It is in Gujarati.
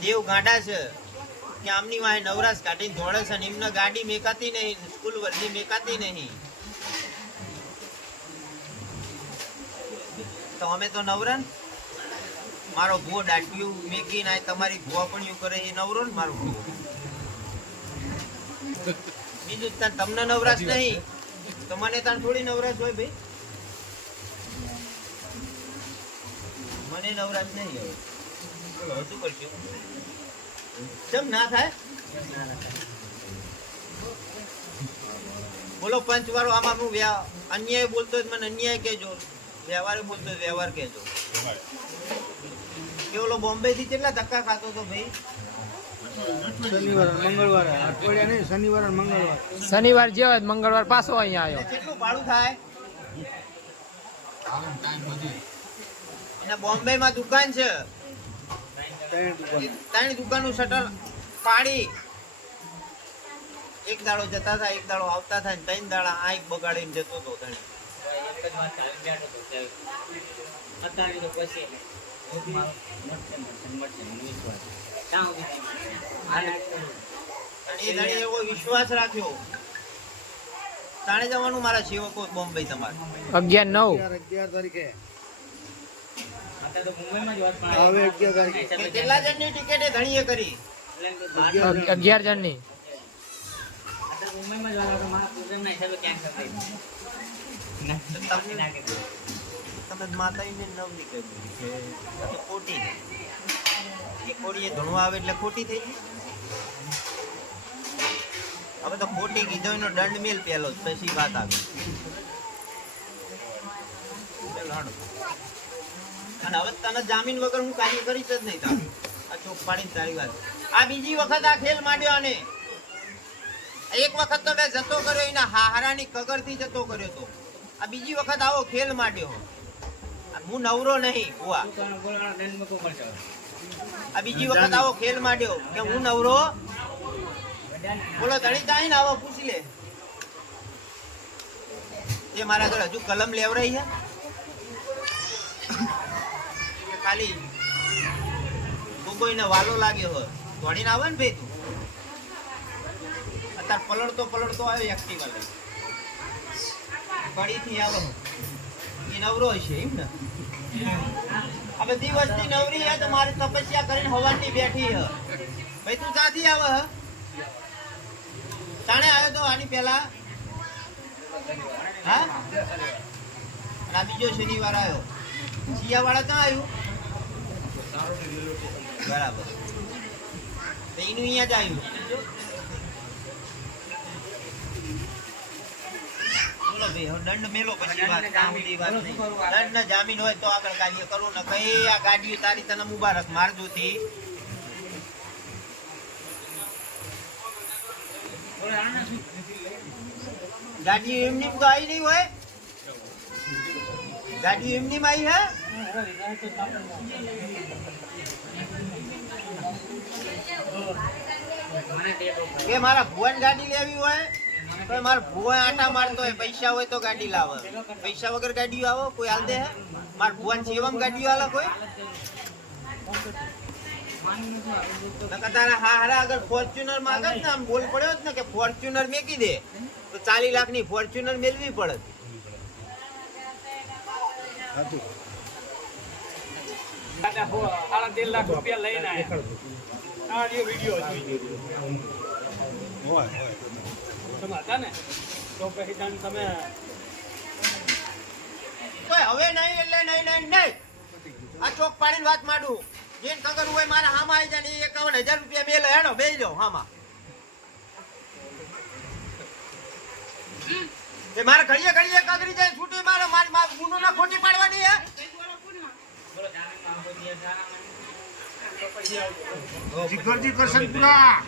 દેવ ગાંડા છે. કે આમની વાહે નવરાશ કાઢીને દોડે છે ને એમને ગાડી મેકાતી નહીં સ્કૂલ વર્ધી મેકાતી નહીં. તો અમે તો નવરન. મારો ભૂ દાટ્યું મેકીને આ તમારી ભૂવા પણ કરે એ નવરો ને મારો ભૂ બીજું તાન તમને નવરાશ નહીં? તો મને તાન થોડી નવરાશ હોય ભાઈ? મને નવરાશ નહીં હોય. કેમ ના થાય? બોલો પંચ વાળો આમાં હું અન્યાય બોલતો મને અન્યાય કહેજો. વ્યવહારે બોલતો વ્યવહાર કહેજો. કે ઓલો બોમ્બે થી કેટલા ધક્કા ખાતો તો ભાઈ? શનિવાર મંગળવાર. અઠવાડિયા નહીં શનિવાર મંગળવાર. શનિવાર જે હોય મંગળવાર પાછો અહીંયા આવ્યો. કેટલું ભાડું થાય? અને બોમ્બે માં દુકાન છે. ત્રણ દુકાનનું શટર પાડી એક દાડો જતા હતા એક દાડો આવતા હતા ત્રણ દાડા આંખ બગાડીને જતો હતો ત્રણે અને એ દાડે એવો વિશ્વાસ રાખ્યો. તાણે જવાનું મારા સેવકો બોમ્બે તમારે. અગિયાર નવ. અગિયાર અગિયાર તારીખે. હવે અગિયાર કેટલા જણની ટિકિટ એ ધણીએ કરી? અગિયાર જણની. તો તમને તમે માતાજીને નવ નીકળી કે ખોટી એ ખોટી ધણું આવે એટલે ખોટી થઈ ગઈ હવે તો ખોટી કીધો એનો દંડ મેલ પેલો જ, પછી વાત આવી. અને હવે તને જામીન વગર હું કાર્ય કરીશ જ નહીં તારું. આ ચોક પાડીને તારી વાત. આ બીજી વખત આ ખેલ માંડ્યો અને એક વખત તો મેં જતો કર્યો, એના હારાની કગરથી જતો કર્યો તો. આ બીજી વખત આવો ખેલ માંડ્યો. હું નવરો નહીં બુઆ આ બીજી વખત આવો ખેલ માંડ્યો કે હું નવરો? બોલો ધણી તાઈ ને આવો, પૂછી લે. એ મારા ઘરે હજુ કલમ લેવરાઈ છે. ખાલી તું કોઈને વાલો લાગ્યો હોય. દોડીને આવે ને ભાઈ તું અત્યારે પલળતો પલળતો આવ્યો એક્ટિવા લઈ કડીથી આવો. એ નવરો હશે એમ ને? હવે દિવસની નવરી હે તો મારી તપસ્યા કરીને હવાની બેઠી હે. ભાઈ, તું ક્યાંથી આવે હે? તાણે આવ્યો તો આની પહેલા? હા? આ બીજો શનિવાર આવ્યો. શિયાવાળા ક્યાં આવ્યું? બરાબર. તો અહીંયા જ આવ્યું. જામીન હોય તો આગળ કાર્ય કરો, ને કઈ આ ગાડીઓ તારી તને મુબારક મારજો થી ગાડી એમની આવી નહીં હોય? ગાડી એમની માં આવી, હે? કે મારા ભુવન ગાડી લેવી હોય તો મારા ભુવન આટા મારતો હોય, પૈસા હોય તો ગાડી લાવે. પૈસા વગર ગાડીઓ આવો, કોઈ હાલ દે, હે? મારા ભુવન જીવમ ગાડીઓ હાલે કોઈ? તારા હા હારા અગર ફોર્ચ્યુનર માંગે ને આમ બોલ પડ્યો જ ને કે ફોર્ચ્યુનર મેકી દે. તો ચાલી લાખની ફોર્ચ્યુનર મેળવી પડે. હતું સાડા તેર લાખ રૂપિયા લઈને આવ્યા આ વીડિયો હોય હોય. તમે હતા ને? તો પછી જાણ તમે કોઈ હવે નહીં એટલે નહીં નહીં નહીં. આ ચોક પાડીને વાત માંડું. જેન ખબર હોય મારા હામાં આવી જાય ને એ એકાવન હજાર રૂપિયા મેલો હેડો બે જાઓ હામાં. એ મારે ઘડીએ ઘડીએ કાગરી જાય છૂટી મારે મારી મા ગુનો ના ખોટી પાડવાની હે? જીગર જીગર પુરા